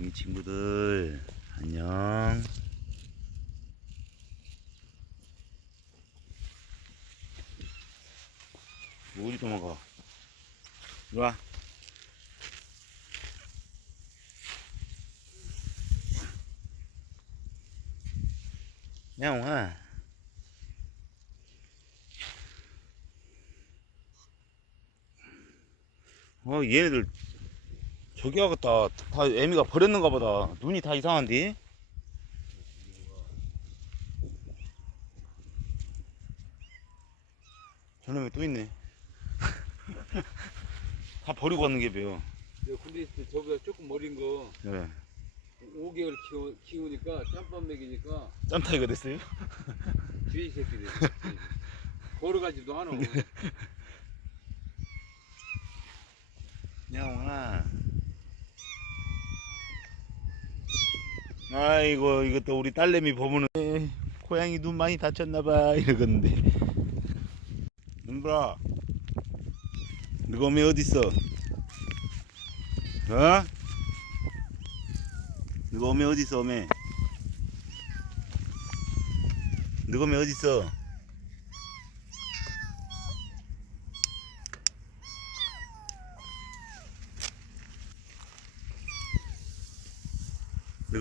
몽이 친구들. 안녕. 어디 도망가? 이리와. 야옹아 어 얘네들 저기 하겠다 다 애미가 버렸는가 보다. 눈이 다 이상한데 저놈이 또 있네. 다 버리고 왔는 게 배요 내 군대 있을 때 저보다 조금 어린 거 네. 5개월 키우, 키우니까 짬밥 먹이니까 짬타이가 됐어요? 뒤에 새끼들. 걸어가지도 하노 야옹아 아이고 이것도 우리 딸내미 보면은 에이, 고양이 눈 많이 다쳤나봐 이러겠는데. 눈보라 너가 어메 어딨어? 어? 너가 어메 어딨어 어메 너가 어메 어딨어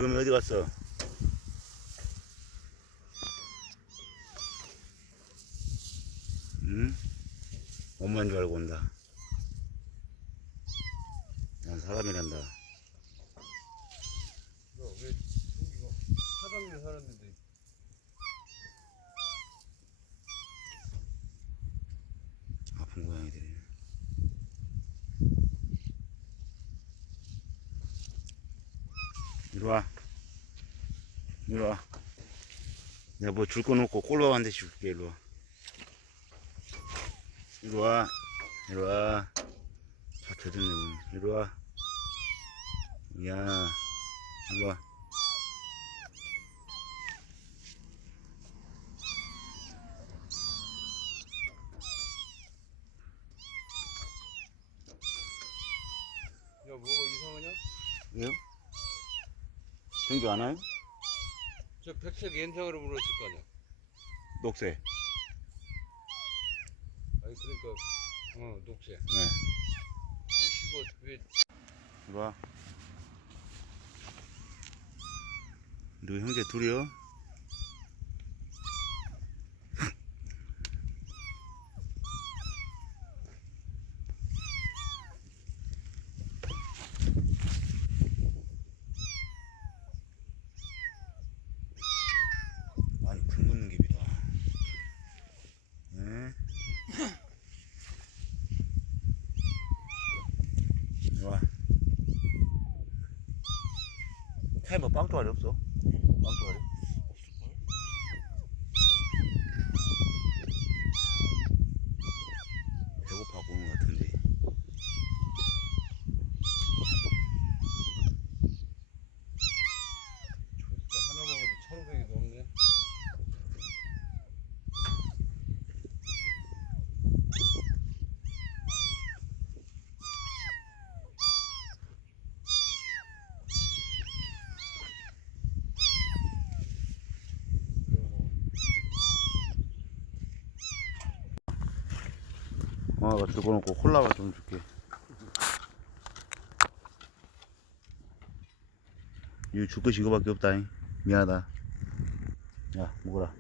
어메 어디 갔어? 응? 엄마인 줄 알고 온다. 난 사람이란다 왜 사방에 살았는데 아픈 고양이들이 이리 와. 이리 와. 내가 뭐 줄 거 놓고 꼴밥 한 대씩 줄게 이리 와. 이리 와. 이리 와다 젖었네 문. 이리 와. 야, 이리 와. 야 뭐가 이상하냐? 왜요? 전기 안 와요? 저 백색 엔상으로 물었을 거 아니야 녹색 아니 그러니까 어 녹색 네 씹어 왜 이리 와. 너 형제 둘이요? 많이 굶는 기비다. 네. 이리 와. 차에 뭐 빵도알이 없어? 빵도알이? 배고파 보는 것 같은데. 하나 먹어도 1500이 넘네 엄마가 들고 놓고 콜라가 좀 줄게. 이거 줄 것이 이거밖에 없다잉. 미안하다. 야, 먹어라.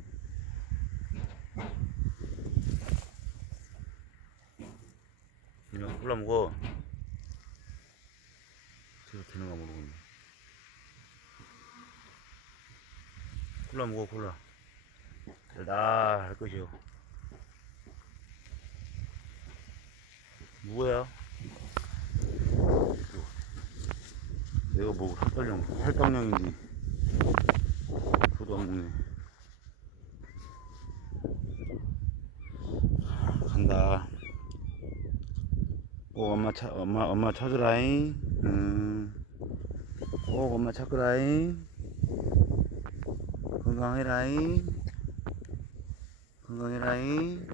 그냥 콜라 먹어. 제가 되는가 모르겠네. 콜라 먹어, 콜라. 달달 할 것이요. 누구야? 내가 뭐 혈당량, 혈당량인지 그도 안 먹네. 간다. 꼭 엄마 차, 엄마, 엄마 찾으라잉. 음. 꼭 엄마 찾으라잉. 건강해라잉. 건강해라잉.